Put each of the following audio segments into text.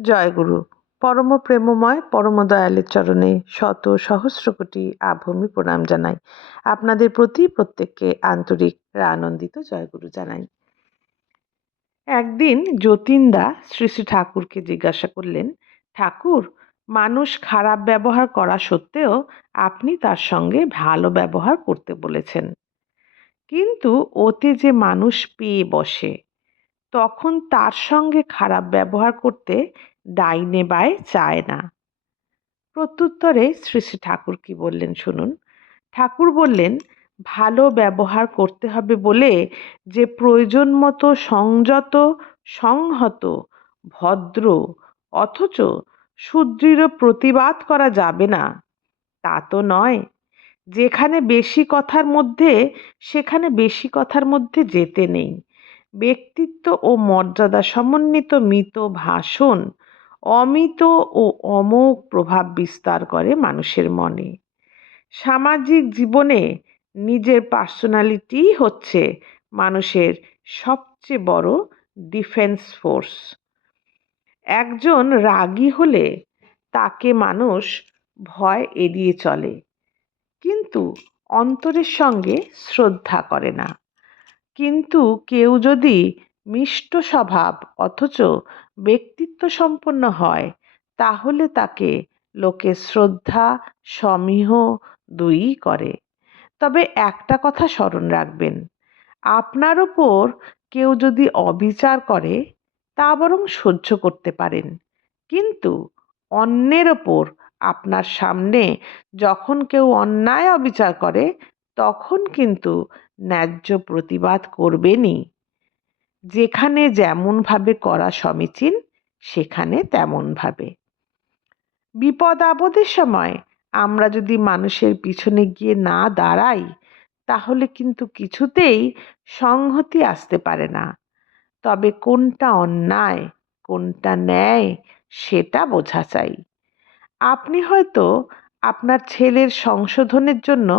জয়গুরু। পরম প্রেমময় পরম দয়ালের চরণে শত সহস্র কোটি আভূমি প্রণাম জানাই। আপনাদের প্রতি প্রত্যেককে আন্তরিক আনন্দিত জয়গুরু জানাই। একদিন যতীনদা শ্রী শ্রী ঠাকুরকে জিজ্ঞাসা করলেন, ঠাকুর, মানুষ খারাপ ব্যবহার করা সত্ত্বেও আপনি তার সঙ্গে ভালো ব্যবহার করতে বলেছেন, কিন্তু ওতে যে মানুষ পেয়ে বসে, তখন তার সঙ্গে খারাপ ব্যবহার করতে ডাইনে বায়ে চায় না। প্রত্যুত্তরে শ্রী শ্রী ঠাকুর কি বললেন শুনুন। ঠাকুর বললেন, ভালো ব্যবহার করতে হবে বলে যে প্রয়োজন মতো সংযত, সংহত, ভদ্র অথচ সুদৃঢ় প্রতিবাদ করা যাবে না, তা তো নয়। যেখানে বেশি কথার মধ্যে, সেখানে বেশি কথার মধ্যে যেতে নেই। ব্যক্তিত্ব ও মর্যাদা সমন্বিত মিত ভাষণ অমিত ও অমোঘ প্রভাব বিস্তার করে মানুষের মনে। সামাজিক জীবনে নিজের পার্সোনালিটি হচ্ছে মানুষের সবচেয়ে বড় ডিফেন্স ফোর্স। একজন রাগী হলে তাকে মানুষ ভয় এড়িয়ে চলে, কিন্তু অন্তরের সঙ্গে শ্রদ্ধা করে না। কিন্তু কেউ যদি মিষ্ট স্বভাব অথচ ব্যক্তিত্ব সম্পন্ন হয়, তাহলে তাকে লোকে শ্রদ্ধা সমীহ দুইই করে। তবে একটা কথা স্মরণ রাখবেন, আপনার ওপর কেউ যদি অবিচার করে তা বরং সহ্য করতে পারেন, কিন্তু অন্যের ওপর আপনার সামনে যখন কেউ অন্যায় অবিচার করে, তখন কিন্তু ন্যায্য প্রতিবাদ করবেনই। যেখানে যেমনভাবে করা সমীচীন, সেখানে তেমনভাবে। বিপদ আপদের সময় আমরা যদি মানুষের পিছনে গিয়ে না দাঁড়াই, তাহলে কিন্তু কিছুতেই সংহতি আসতে পারে না। তবে কোনটা অন্যায় কোনটা ন্যায় সেটা বোঝা চাই। আপনি হয়তো আপনার ছেলের সংশোধনের জন্য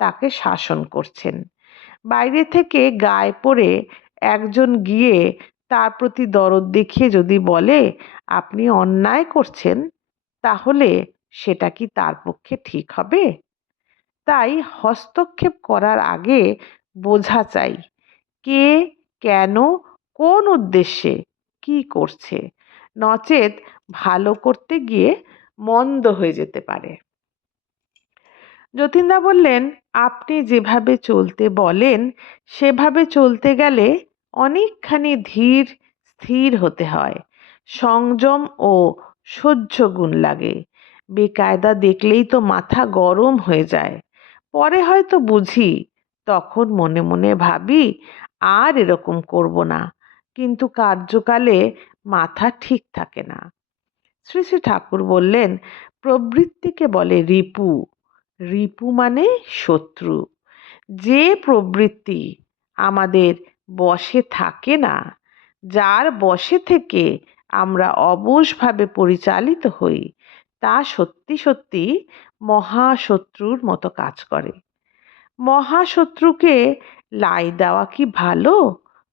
তাকে শাসন করছেন। বাইরে থেকে গায়ে পড়ে একজন গিয়ে তার প্রতি দরদ দেখিয়ে যদি বলে আপনি অন্যায় করছেন, তাহলে সেটা কি তার পক্ষে ঠিক হবে? তাই হস্তক্ষেপ করার আগে বোঝা চাই কে, কেন, কোন উদ্দেশ্যে কি করছে, নচেত ভালো করতে গিয়ে মন্দ হয়ে যেতে পারে। যতীনদা বললেন, আপনি যেভাবে চলতে বলেন সেভাবে চলতে গেলে অনেকখানি ধীর স্থির হতে হয়, সংযম ও সহ্য গুণ লাগে। বেকায়দা দেখলেই তো মাথা গরম হয়ে যায়। পরে হয়তো বুঝি, তখন মনে মনে ভাবি আর এরকম করব না, কিন্তু কার্যকালে মাথা ঠিক থাকে না। শ্রী শ্রী ঠাকুর বললেন, প্রবৃত্তিকে বলে রিপু। রিপু মানে শত্রু। যে প্রবৃত্তি আমাদের বশে থাকে না, যার বশে থেকে আমরা অবশভাবে পরিচালিত হই, তা সত্যি সত্যি মহাশত্রুর মতো কাজ করে। মহাশত্রুকে লাই দেওয়া কি ভালো,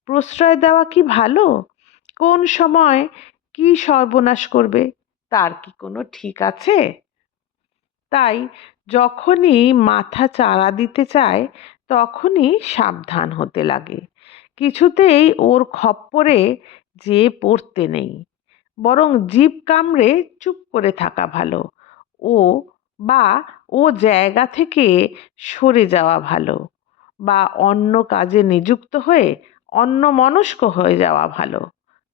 প্রশ্রয় দেওয়া কি ভালো? কোন সময় কি সর্বনাশ করবে তার কি কোনো ঠিক আছে? তাই যখনই মাথা চারা দিতে চায়, তখনই সাবধান হতে লাগে। কিছুতেই ওর খপ্পরে যে পড়তে নেই, বরং জিভ কামড়ে চুপ করে থাকা ভালো। ও বা ও জায়গা থেকে সরে যাওয়া ভালো, বা অন্য কাজে নিযুক্ত হয়ে অন্যমনস্ক হয়ে যাওয়া ভালো।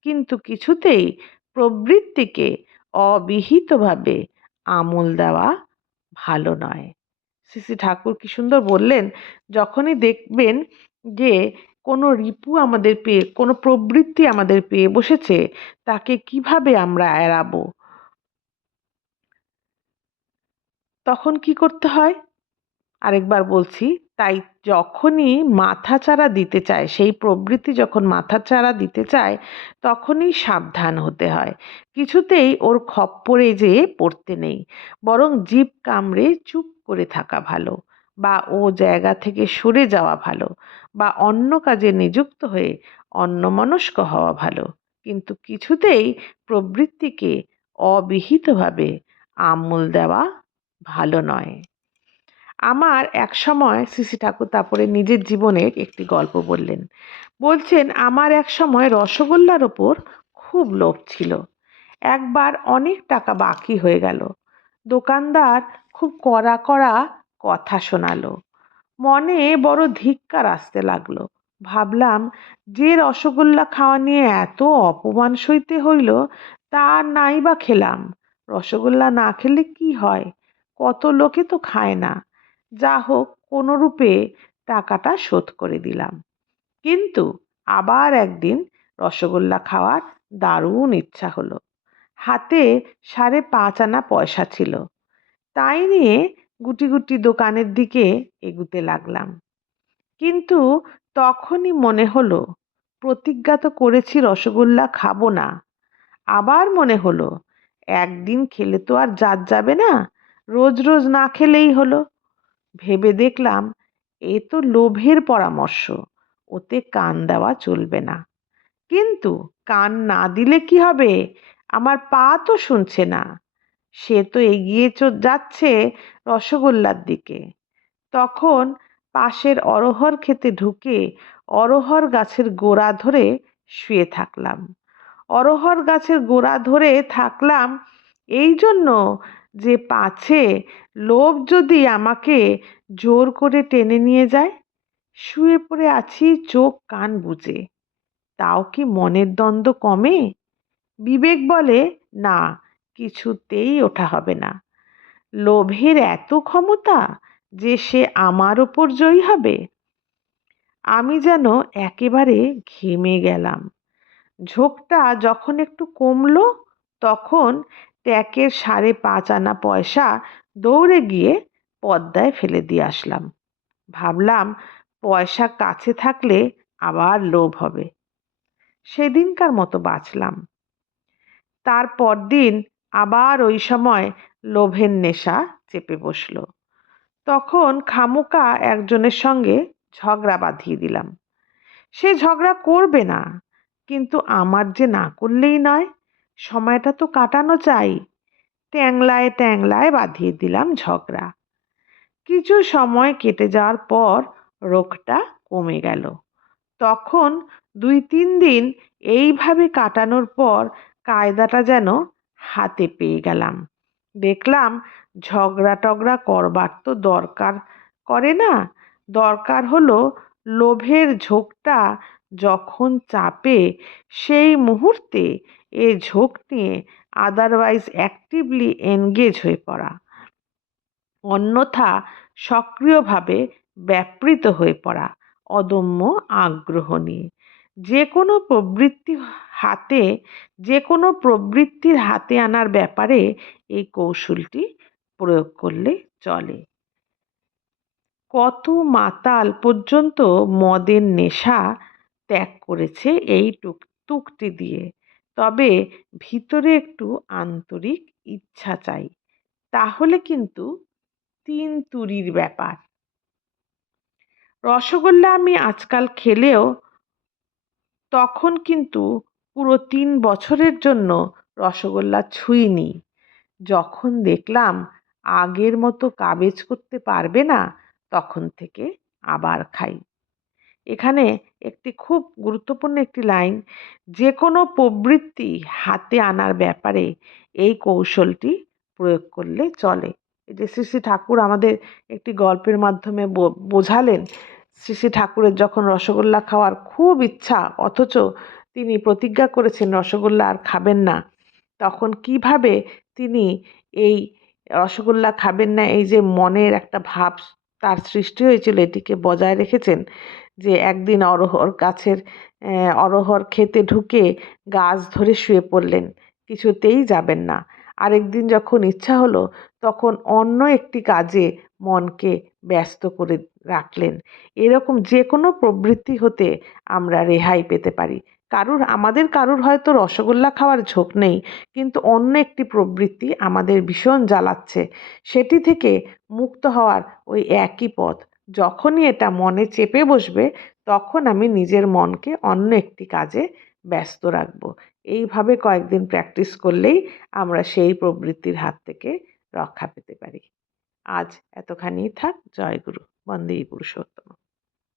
কিন্তু কিছুতেই প্রবৃত্তিকে অবিহিতভাবে আমল দেওয়া ভালো নয়। শ্রী শ্রী ঠাকুর কি সুন্দর বললেন, যখনই দেখবেন যে কোনো রিপু আমাদের পেয়ে, কোনো প্রবৃত্তি আমাদের পেয়ে বসেছে, তাকে কিভাবে আমরা এড়াবো, তখন কি করতে হয়? আরেকবার বলছি, তাই যখনই মাথাচাড়া দিতে চায়, সেই প্রবৃত্তি যখন মাথাচাড়া দিতে চায়, তখনই সাবধান হতে হয়। কিছুতেই ওর খপ্পরে যেয়ে পড়তে নেই, বরং জিভ কামড়ে চুপ করে থাকা ভালো, বা ও জায়গা থেকে সরে যাওয়া ভালো, বা অন্য কাজে নিযুক্ত হয়ে অন্যমনস্ক হওয়া ভালো। কিন্তু কিছুতেই প্রবৃত্তিকে অবিহিতভাবে আমল দেওয়া ভালো নয়। আমার একসময় শ্রী ঠাকুর তারপরে নিজের জীবনের একটি গল্প বললেন। বলছেন, আমার একসময় রসগোল্লার ওপর খুব লোভ ছিল। একবার অনেক টাকা বাকি হয়ে গেল। দোকানদার খুব কড়া কড়া কথা শোনালো। মনে বড় ধিক্কার আসতে লাগলো। ভাবলাম, যে রসগোল্লা খাওয়া নিয়ে এত অপমান সইতে হইল, তা নাই বা খেলাম। রসগোল্লা না খেলে কি হয়? কত লোকে তো খায় না। যা হোক, কোনোরূপে টাকাটা শোধ করে দিলাম। কিন্তু আবার একদিন রসগোল্লা খাওয়ার দারুণ ইচ্ছা হলো। হাতে 5.5 আনা পয়সা ছিল। তাই নিয়ে গুটি গুটি দোকানের দিকে এগুতে লাগলাম। কিন্তু তখনই মনে হলো, প্রতিজ্ঞা তো করেছি রসগোল্লা খাবো না। আবার মনে হলো, একদিন খেলে তো আর জাত যাবে না, রোজ রোজ না খেলেই হলো। ভেবে দেখলাম, এ তো লোভের পরামর্শ, ওতে কান দেওয়া চলবে না। কিন্তু কান না দিলে কি হবে? আমার পা তো শুনছে না। সে তো এগিয়ে যাচ্ছে রসগোল্লার দিকে। তখন পাশের অরহর ক্ষেতে ঢুকে অরহর গাছের গোড়া ধরে শুয়ে থাকলাম। অরহর গাছের গোড়া ধরে থাকলাম এই জন্য যে পাছে লোভ যদি আমাকে জোর করে টেনে নিয়ে যায়। শুয়ে পড়ে আছি চোখ কান বুজে। তাও কি মনের দ্বন্দ্ব কমে? বিবেক বলে, না, কিছুতেই ওঠা হবে না। লোভের এত ক্ষমতা যে সে আমার ওপর জয়ী হবে। আমি যেন একেবারে ঘেমে গেলাম। ঝোঁকটা যখন একটু কমলো, তখন ট্যাকের 5.5 আনা পয়সা দৌড়ে গিয়ে পদ্মায় ফেলে দিয়ে আসলাম। ভাবলাম, পয়সা কাছে থাকলে আবার লোভ হবে। সেদিনকার মতো বাঁচলাম। তার পরদিন আবার ওই সময় লোভের নেশা চেপে বসলো। তখন খামোকা একজনের সঙ্গে ঝগড়া বাঁধিয়ে দিলাম। সে ঝগড়া করবে না, কিন্তু আমার যে না করলেই নয়। সময়টা তো কাটানো চাই। ট্যাংলায় ট্যাংলায় বাঁধিয়ে দিলাম ঝগড়া। কিছু সময় কেটে যাওয়ার পর রোগটা কমে গেল। তখন 2-3 দিন এইভাবে কাটানোর পর কায়দাটা যেন হাতে পেয়ে গেলাম। দেখলাম, ঝগড়া টগড়া করবার তো দরকার করে না। দরকার হলো লোভের ঝোঁকটা যখন চাপে, সেই মুহূর্তে এ ঝোঁক নিয়ে আদারওয়াইজ অ্যাক্টিভলি এনগেজ হয়ে পড়া, অন্যথা সক্রিয়ভাবে ব্যাপৃত হয়ে পড়া, অদম্য আগ্রহ নিয়ে যে কোনো প্রবৃত্তির হাতে আনার ব্যাপারে এই কৌশলটি প্রয়োগ করলে চলে। কত মাতাল পর্যন্ত মদের নেশা ত্যাগ করেছে এই তুকটি দিয়ে। তবে ভিতরে একটু আন্তরিক ইচ্ছা চাই, তাহলে কিন্তু 3 তুরির ব্যাপার। রসগোল্লা আমি আজকাল খেলেও তখন কিন্তু পুরো 3 বছরের জন্য রসগোল্লা ছুঁইনি। যখন দেখলাম আগের মতো কাবেজ করতে পারবে না, তখন থেকে আবার খাই। এখানে একটি খুব গুরুত্বপূর্ণ একটি লাইন, যে কোনো প্রবৃত্তি হাতে আনার ব্যাপারে এই কৌশলটি প্রয়োগ করলে চলে। এই যে শ্রী শ্রী ঠাকুর আমাদের একটি গল্পের মাধ্যমে বোঝালেন, শ্রী শ্রী ঠাকুরের যখন রসগোল্লা খাওয়ার খুব ইচ্ছা, অথচ তিনি প্রতিজ্ঞা করেছেন রসগোল্লা আর খাবেন না, তখন কিভাবে তিনি এই রসগোল্লা খাবেন না, এই যে মনের একটা ভাব তার সৃষ্টি হয়েছিল, এটিকে বজায় রেখেছেন। যে একদিন অরহর ক্ষেতে ঢুকে গাছ ধরে শুয়ে পড়লেন, কিছুতেই যাবেন না। আরেকদিন যখন ইচ্ছা হলো, তখন অন্য একটি কাজে মনকে ব্যস্ত করে রাখলেন। এরকম যে কোনো প্রবৃত্তি হতে আমরা রেহাই পেতে পারি। কারুর হয়তো রসগোল্লা খাওয়ার ঝোঁক নেই, কিন্তু অন্য একটি প্রবৃত্তি আমাদের ভীষণ জ্বালাচ্ছে। সেটি থেকে মুক্ত হওয়ার ওই একই পথ। যখনই এটা মনে চেপে বসবে, তখন আমি নিজের মনকে অন্য একটি কাজে ব্যস্ত রাখব। এইভাবে কয়েকদিন প্র্যাকটিস করলেই আমরা সেই প্রবৃত্তির হাত থেকে রক্ষা পেতে পারি। আজ এতখানিই থাক। জয় গুরু। বন্দেই পুরুষোত্তম।